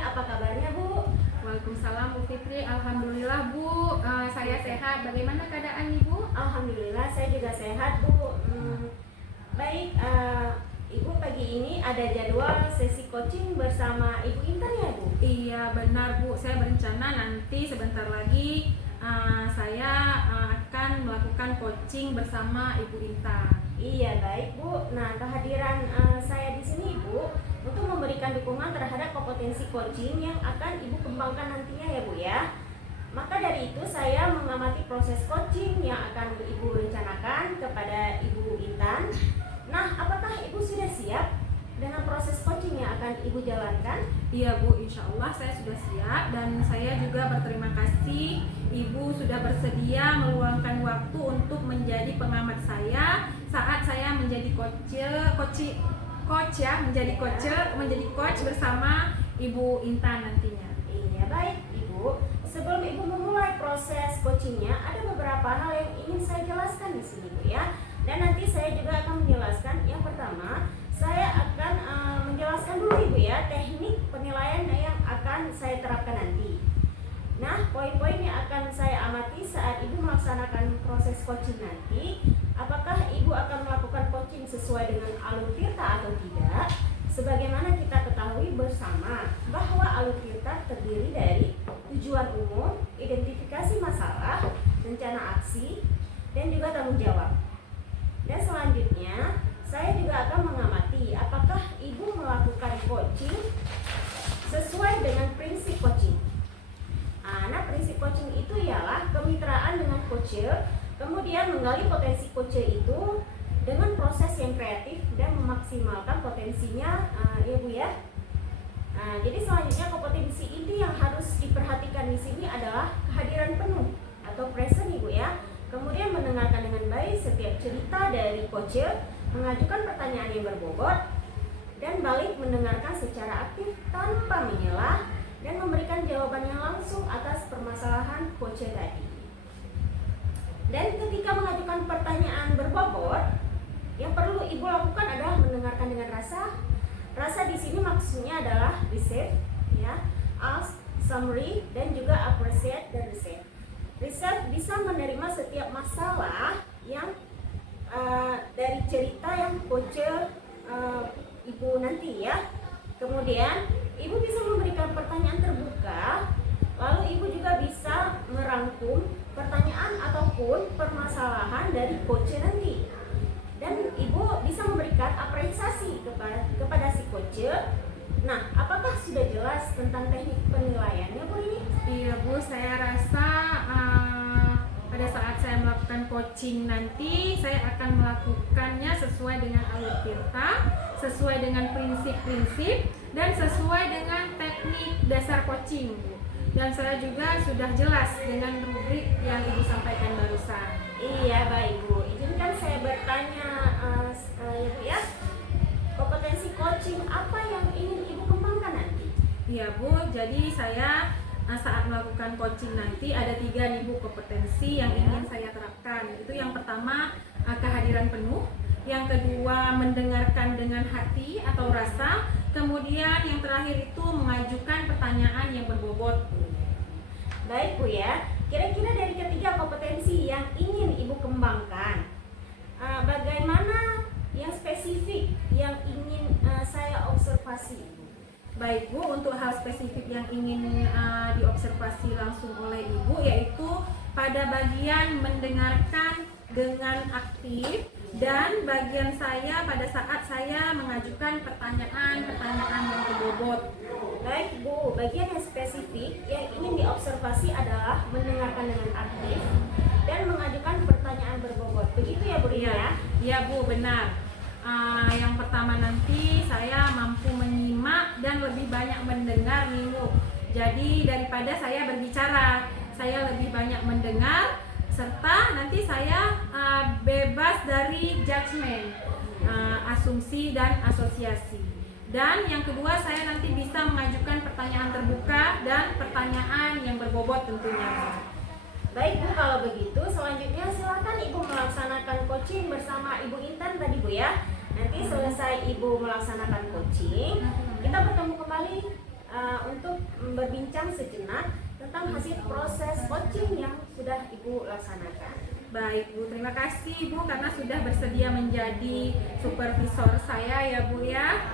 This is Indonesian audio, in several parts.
apa kabarnya Bu? Waalaikumsalam Bu Fitri, Alhamdulillah Bu, saya sehat. Bagaimana keadaan Ibu? Alhamdulillah saya juga sehat Bu. Baik, Ibu pagi ini ada jadwal sesi coaching bersama Ibu Intan ya Bu? Iya benar Bu, saya berencana nanti sebentar lagi saya akan melakukan coaching bersama Ibu Intan. Iya baik Bu. Nah kehadiran saya di sini Bu untuk memberikan dukungan terhadap kompetensi coaching yang akan Ibu kembangkan nantinya ya Bu ya. Maka dari itu saya mengamati proses coaching yang akan Ibu rencanakan kepada Ibu Intan. Nah apakah Ibu sudah siap dengan proses coaching yang akan Ibu jalankan? Iya Bu, insya Allah saya sudah siap dan saya juga berterima kasih Ibu sudah bersedia meluangkan waktu untuk menjadi pengamat saya saat saya menjadi menjadi coach bersama Ibu Intan nantinya. Iya baik Ibu. Sebelum Ibu memulai proses coachingnya, ada beberapa hal yang ingin saya jelaskan di sini Bu ya. Dan nanti saya juga akan menjelaskan. Yang pertama, saya akan menjelaskan dulu Ibu ya teknik penilaian yang akan saya terapkan nanti. Nah, poin-poin yang akan saya amati saat Ibu melaksanakan proses coaching nanti, apakah Ibu akan melakukan coaching sesuai dengan alur tirta atau tidak? Sebagaimana kita ketahui bersama bahwa alur tirta terdiri dari tujuan umum, identifikasi masalah, rencana aksi, dan juga tanggung jawab. Dan selanjutnya, saya juga akan mengamati apakah Ibu melakukan coaching sesuai dengan prinsip coaching. Nah, prinsip coaching itu ialah kemitraan dengan coacher, kemudian menggali potensi coacher itu dengan proses yang kreatif dan memaksimalkan potensinya, ya Bu ya. Jadi selanjutnya kompetensi inti yang harus diperhatikan di sini adalah kehadiran penuh atau present Ibu ya. Kemudian mendengarkan dengan baik setiap cerita dari coacher, mengajukan pertanyaan yang berbobot, dan balik mendengarkan secara aktif tanpa menyelah dan memberikan jawaban yang langsung atas permasalahan coacher tadi. Dan ketika mengajukan pertanyaan berbobot, yang perlu Ibu lakukan adalah mendengarkan dengan rasa. Rasa di sini maksudnya adalah receive, ya, ask, summary, dan juga appreciate dan receive. Receive bisa menerima setiap masalah yang dari cerita yang coacher Ibu nanti ya. Kemudian Ibu bisa memberikan pertanyaan terbuka, lalu Ibu juga bisa merangkum pertanyaan ataupun permasalahan dari coacher nanti. Dan Ibu bisa memberikan apresiasi kepada si coacher. Nah, apakah sudah jelas tentang teknik penilaiannya Bu ini? Iya Bu, saya rasa pada saat saya melakukan coaching nanti saya akan melakukannya sesuai dengan alur tirta, sesuai dengan prinsip-prinsip, dan sesuai dengan teknik dasar coaching Bu. Dan saya juga sudah jelas dengan rubrik yang Ibu sampaikan barusan. Iya baik Bu, izinkan saya bertanya ya Bu ya, kompetensi coaching apa yang ingin Ibu kembangkan nanti? Iya Bu, jadi saya saat melakukan coaching nanti ada 3 nih Bu kompetensi yang ingin saya terapkan. Itu yang pertama kehadiran penuh, yang kedua mendengarkan dengan hati atau rasa, kemudian yang terakhir itu mengajukan pertanyaan yang berbobot. Baik Bu ya, kira-kira dari ketiga kompetensi yang ingin Ibu kembangkan, bagaimana yang spesifik yang ingin saya observasi? Baik Bu, untuk hal spesifik yang ingin diobservasi langsung oleh Ibu yaitu pada bagian mendengarkan dengan aktif dan bagian saya pada saat saya mengajukan pertanyaan-pertanyaan yang berbobot. Baik Bu, bagian yang spesifik yang ingin diobservasi adalah mendengarkan dengan aktif dan mengajukan pertanyaan berbobot. Begitu ya Bu ya? Iya Bu, benar. Yang pertama nanti saya mampu menyimak dan lebih banyak mendengar nih Bu. Jadi daripada saya berbicara, saya lebih banyak mendengar serta nanti saya bebas dari judgement, asumsi dan asosiasi. Dan yang kedua saya nanti bisa mengajukan pertanyaan terbuka dan pertanyaan yang berbobot tentunya. Baik Bu, kalau begitu selanjutnya silakan Ibu melaksanakan coaching bersama Ibu Intan tadi Bu ya. Nanti selesai Ibu melaksanakan coaching, kita bertemu kembali untuk berbincang sejenak tentang hasil proses coaching yang sudah Ibu laksanakan. Baik Bu, terima kasih Bu karena sudah bersedia menjadi supervisor saya ya Bu ya.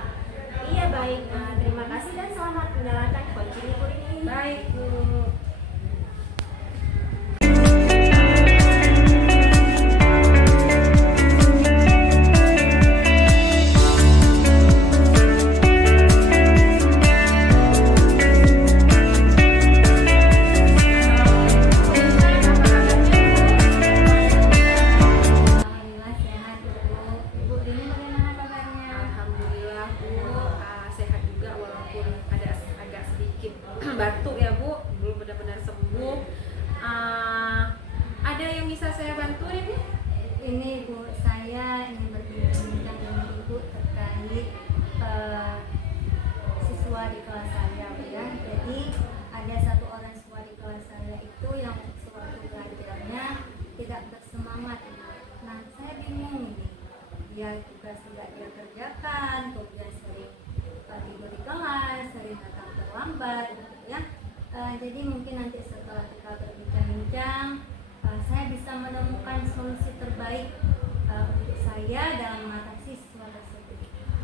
Iya baik, terima kasih dan selamat menjalankan coaching Ibu ini. Baik Bu. Alhamdulillah sehat Bu. Ibu Dini bagaimana kabarnya? Alhamdulillah Bu, sehat juga walaupun ada agak sedikit batuk ya Bu, belum benar-benar sembuh. Ada yang bisa saya bantuin Bu? Ini Bu, saya ingin berbincang dengan Ibu terkait siswa di kelas saya Bu ya. Jadi ada satu orang siswa di kelas saya itu yang sewaktu belajarnya tidak bersemangat. Nah saya bingung nih, dia tugas tidak dia kerjakan, kemudian sering tidur di kelas, sering datang terlambat gitu ya. Jadi mungkin nanti setelah kita berbincang-bincang, saya bisa menemukan solusi terbaik untuk saya dalam mengatasi siswa tersebut.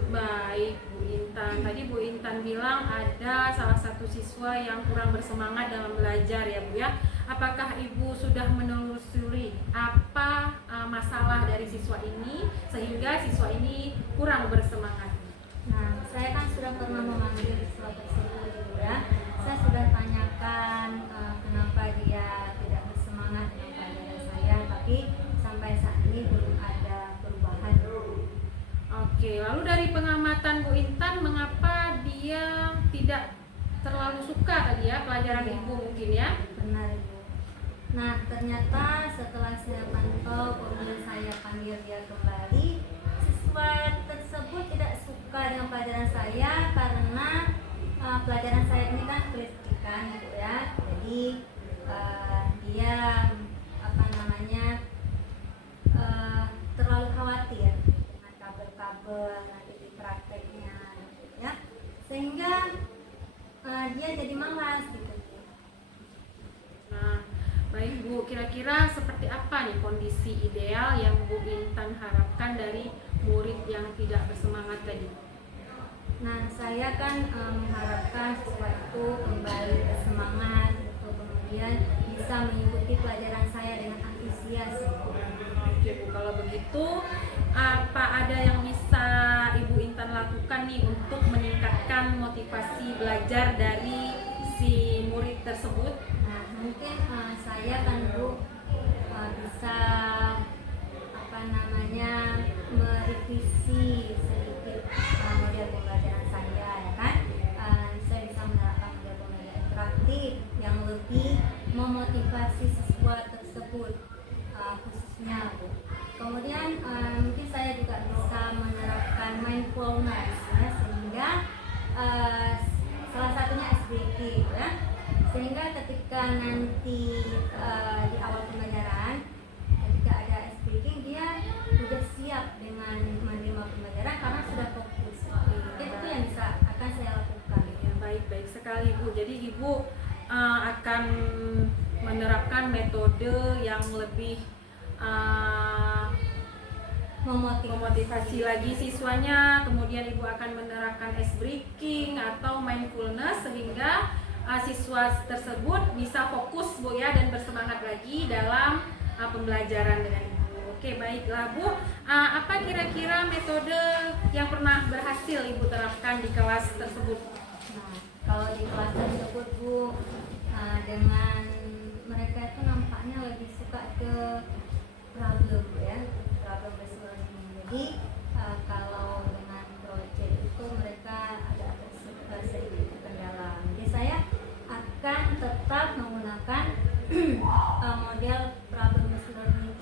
Baik Bu Intan, tadi Bu Intan bilang ada salah satu siswa yang kurang bersemangat dalam belajar ya Bu ya. Apakah Ibu sudah menelusuri apa masalah dari siswa ini sehingga siswa ini kurang bersemangat? Nah, saya kan sudah pernah memanggil siswa tersebut Bu ya. Saya sudah tanyakan kenapa dia tidak bersemangat dengan pelajaran saya, tapi sampai saat ini belum ada perubahan. Oke, lalu dari pengamatan Bu Intan, mengapa dia tidak terlalu suka tadi ya pelajaran Ibu mungkin ya? Benar Bu. Nah ternyata setelah saya pantau kemudian saya panggil dia kembali, siswa tersebut tidak suka dengan pelajaran saya karena pelajaran saya ini kan pendidikan Bu ya. Jadi dia terlalu khawatir dengan kabel-kabel nanti di prakteknya gitu ya, sehingga dia jadi malas gitu. Nah, baik Bu, kira-kira seperti apa nih kondisi ideal yang Bu Intan harapkan dari murid yang tidak bersemangat tadi? Nah, saya kan mengharapkan siswa itu kembali bersemangat, gitu. Kemudian bisa mengikuti pelajaran saya dengan antusias. Oke Bu, kalau begitu apa ada yang bisa Ibu Intan lakukan nih untuk meningkatkan motivasi belajar dari si murid tersebut? Nah, mungkin saya kan Bu bisa merevisi sedikit model pembelajaran saya ya kan. Saya bisa menerapkan model pembelajaran interaktif yang lebih memotivasi siswa tersebut khususnya Bu. Kemudian mungkin saya juga bisa menerapkan mindfulness ya, sehingga salah satunya SBK ya, sehingga ketika nanti di awal pembelajaran ketika ada SBK dia sudah siap dengan menerima pembelajaran karena sudah fokus. Itu yang akan saya lakukan. Ya, baik sekali Bu. Jadi Ibu akan menerapkan metode yang lebih memotivasi lagi siswanya, kemudian Ibu akan menerapkan ice breaking atau mindfulness sehingga siswa tersebut bisa fokus Bu ya dan bersemangat lagi dalam pembelajaran dengan Ibu. Oke, baiklah Bu. Apa kira-kira metode yang pernah berhasil Ibu terapkan di kelas tersebut? Nah, kalau di kelas tersebut Bu, dengan mereka itu nampaknya lebih suka ke problem ya, problem solving. Jadi kalau dengan project itu mereka agak sedikit kendala. Jadi saya akan tetap menggunakan model problem solving.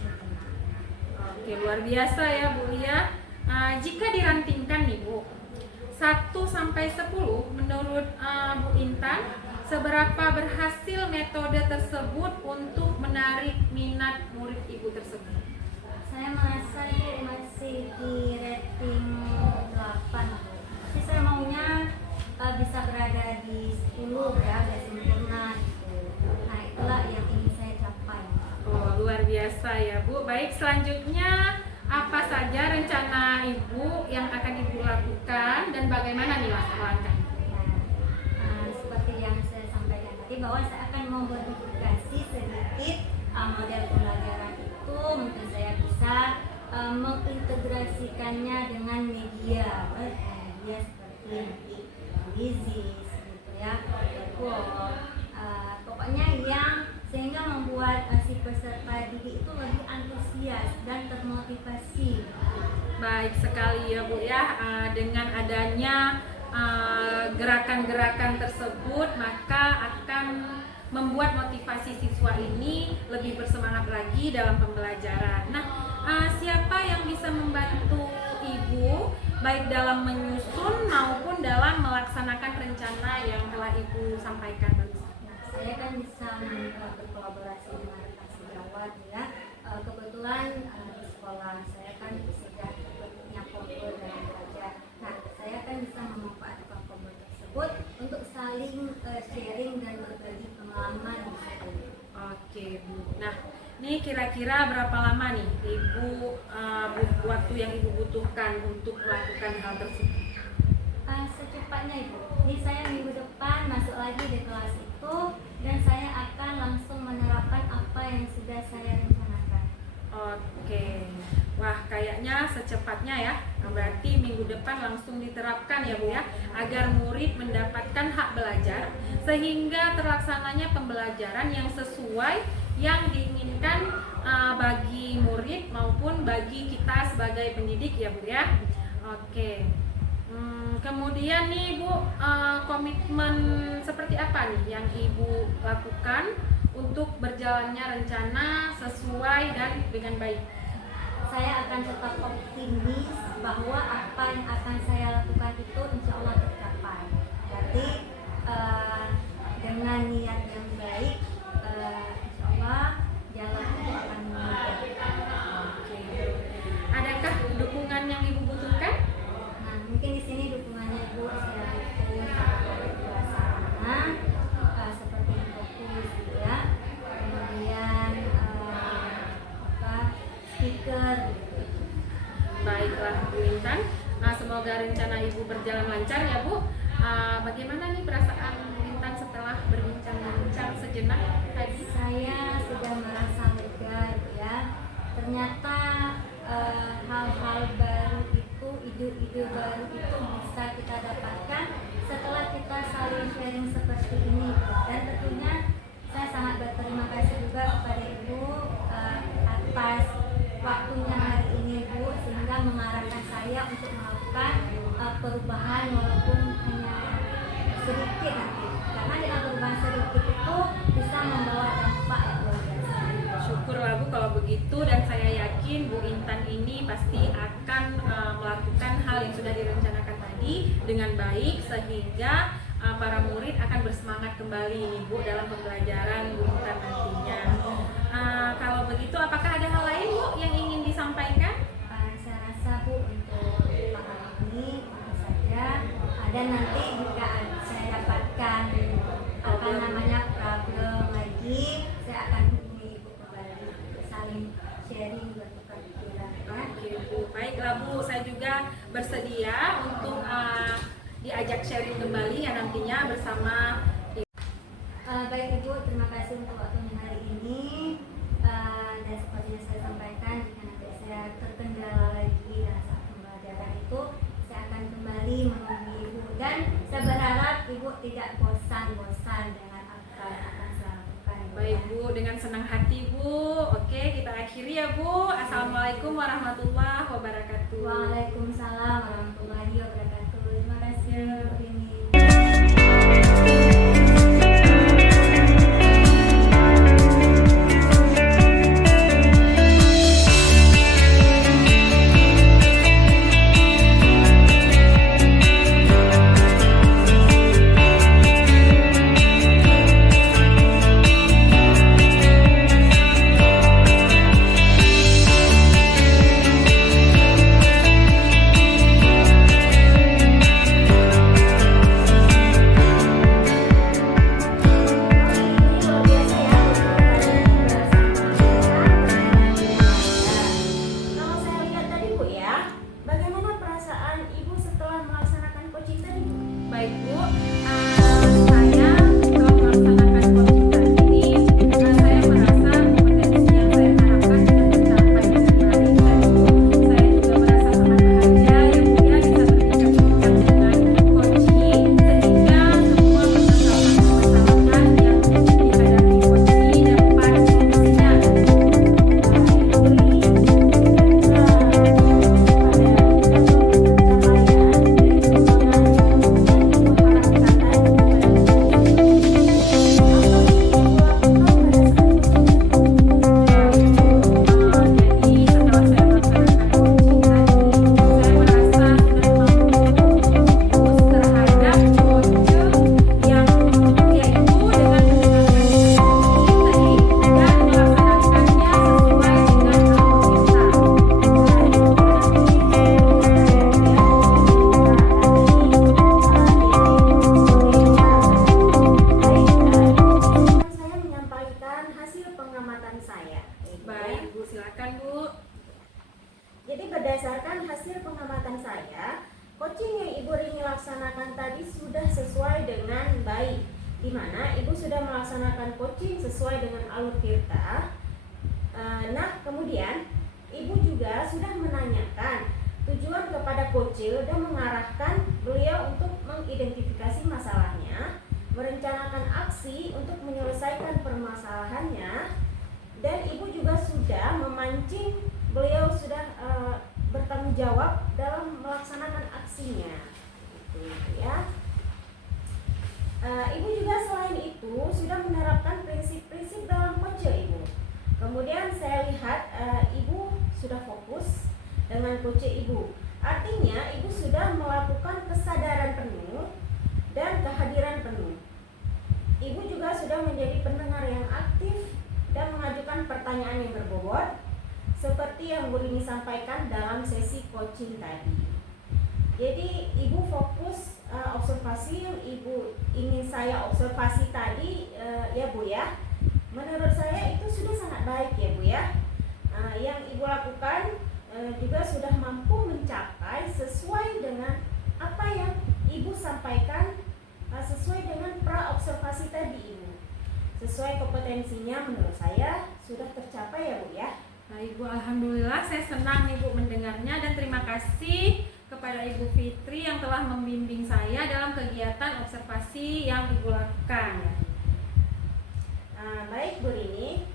Oke, luar biasa ya Bu ya. Jika dirantingkan nih Bu, 1 sampai 10 menurut Bu Intan, seberapa berhasil metode tersebut untuk menarik minat murid Ibu tersebut? Saya merasa itu masih di rating 8 Bu. Jadi saya maunya bisa berada di 10 ya, udah sempurna gitu. Nah itulah yang ingin saya capai. Oh, luar biasa ya Bu. Baik, selanjutnya apa saja rencana Ibu yang akan Ibu lakukan dan bagaimana nih langkah-langkah? Seperti yang saya sampaikan tadi bahwa saya akan memodifikasi sedikit model pembelajaran itu, mungkin saya bisa mengintegrasikannya dengan media seperti nanti Quizizz gitu ya, pokoknya yang sehingga membuat si peserta didik itu lebih antusias dan termotivasi. Baik sekali ya Bu ya. Dengan adanya gerakan-gerakan tersebut maka akan membuat motivasi siswa ini lebih bersemangat lagi dalam pembelajaran. Nah, siapa yang bisa membantu Ibu baik dalam menyusun maupun dalam melaksanakan rencana yang telah Ibu sampaikan tadi? Saya kan bisa berkolaborasi dengan rekan sejawat ya. Kebetulan di sekolah saya kan sudah punya kompor dan belajar. Nah, saya kan bisa memanfaatkan kompor tersebut untuk saling sharing dan berbagi pengalaman di situ. Oke Bu. Nah, ini kira-kira berapa lama nih Ibu waktu yang Ibu butuhkan untuk melakukan hal tersebut? Secepatnya Ibu. Ini saya minggu depan masuk lagi di kelas itu dan saya akan langsung menerapkan apa yang sudah saya rencanakan. Oke. Wah, kayaknya secepatnya ya. Berarti minggu depan langsung diterapkan ya Bu ya, agar murid mendapatkan hak belajar sehingga terlaksananya pembelajaran yang sesuai yang diinginkan bagi murid maupun bagi kita sebagai pendidik ya Bu ya. Oke. Kemudian nih Bu, komitmen seperti apa nih yang Ibu lakukan untuk berjalannya rencana sesuai dan dengan baik? Saya akan tetap optimis bahwa apa yang akan saya lakukan itu insya Allah tercapai. Jadi dengan niat yang baik, insya Allah jalan itu akan mudah. Oke. Adakah dukungan yang Ibu butuhkan? Nah, mungkin di sini dukungannya Ibu saya butuh suasana seperti fokus gitu ya. Kemudian speaker. Baiklah Bu Intan. Nah, semoga rencana Ibu berjalan lancar ya Bu. Bagaimana nih perasaan Bu Intan setelah berbincang-bincang sejenak tadi? Saya sudah merasa lega ya. Ternyata hal-hal baru itu, ide-ide baru itu bisa kita dapatkan setelah kita saling sharing seperti ini. Dan tentunya saya sangat berterima kasih juga kepada Ibu atas waktunya hari ini Bu, sehingga mengarahkan saya untuk melakukan perubahan walaupun hanya sedikit nanti, karena dengan perubahan sedikit itu bisa membawa dampak yang luar biasa. Syukurlah Bu kalau begitu, dan saya yakin Bu Intan ini pasti akan melakukan hal yang sudah direncanakan tadi dengan baik sehingga para murid akan bersemangat kembali nih Bu dalam pembelajaran Bu Intan nantinya. Kalau begitu apakah ada hal lain Bu yang ingin disampaikan? Saya rasa Bu untuk hari ini itu saja. Ada nanti jika saya dapatkan problem lagi, saya akan hubungi Ibu kembali untuk saling sharing bertukar pikiran. Oke Bu, baiklah Bu, saya juga bersedia untuk diajak sharing kembali ya nantinya bersama. Baik Ibu, terima kasih untuk waktunya hari ini. Dan seperti yang saya sampaikan, jika nanti saya terkendala lagi dalam saat pembelajaran itu, saya akan kembali menghubungi Ibu. Dan saya berharap Ibu tidak bosan-bosan dengan apa yang akan saya lakukan. Baik Bu, dengan senang hati Bu. Oke, kita akhiri ya Bu. Assalamualaikum warahmatullahi wabarakatuh. Waalaikumsalam warahmatullahi wabarakatuh. Terima kasih Bu Rini. berdasarkan hasil pengamatan saya, coaching yang Ibu Rini laksanakan tadi sudah sesuai dengan baik, di mana Ibu sudah melaksanakan coaching sesuai dengan alur tirta. Nah, kemudian Ibu juga sudah menanyakan tujuan kepada coach dan mengarahkan beliau untuk mengidentifikasi masalahnya, merencanakan aksi untuk menyelesaikan permasalahannya, dan Ibu juga sudah memancing beliau sudah bertanggung jawab dalam melaksanakan aksinya, gitu ya. Ibu juga selain itu sudah menerapkan prinsip-prinsip dalam coach Ibu. Kemudian saya lihat Ibu sudah fokus dengan coach Ibu. Artinya Ibu sudah melakukan kesadaran penuh dan kehadiran penuh. Ibu juga sudah menjadi pendengar yang aktif dan mengajukan pertanyaan yang berbobot seperti yang Bu Rini sampaikan dalam sesi coaching tadi. Jadi Ibu fokus observasi yang Ibu ingin saya observasi tadi, ya Bu ya. Menurut saya itu sudah sangat baik ya Bu ya. Yang Ibu lakukan juga sudah mampu mencapai sesuai dengan apa yang Ibu sampaikan, sesuai dengan pra-observasi tadi Ibu. Sesuai kompetensinya menurut saya sudah tercapai ya Bu ya. Nah, Ibu, alhamdulillah saya senang Ibu mendengarnya, dan terima kasih kepada Ibu Fitri yang telah membimbing saya dalam kegiatan observasi yang Ibu lakukan. Baik Bu Rini.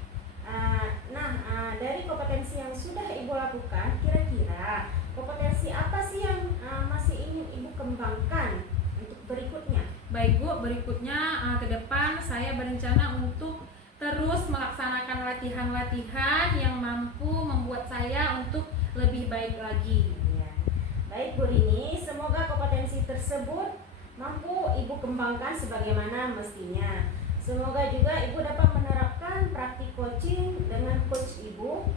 Dari kompetensi yang sudah Ibu lakukan, kira-kira kompetensi apa sih yang masih ingin Ibu kembangkan untuk berikutnya? Baik Bu, berikutnya ke depan saya berencana untuk terus melaksanakan latihan-latihan yang mampu membuat saya untuk lebih baik lagi. Ya. Baik Bu Rini, semoga kompetensi tersebut mampu Ibu kembangkan sebagaimana mestinya. Semoga juga Ibu dapat menerapkan praktik coaching dengan coach Ibu.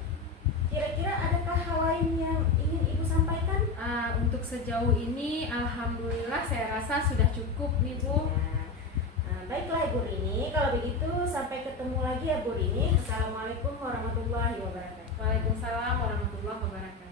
Kira-kira adakah hal lain yang ingin Ibu sampaikan? Untuk sejauh ini alhamdulillah saya rasa sudah cukup nih Bu. Baiklah Ibu Rini, kalau begitu sampai ketemu lagi ya Bu Rini. Assalamualaikum warahmatullahi wabarakatuh. Waalaikumsalam warahmatullahi wabarakatuh.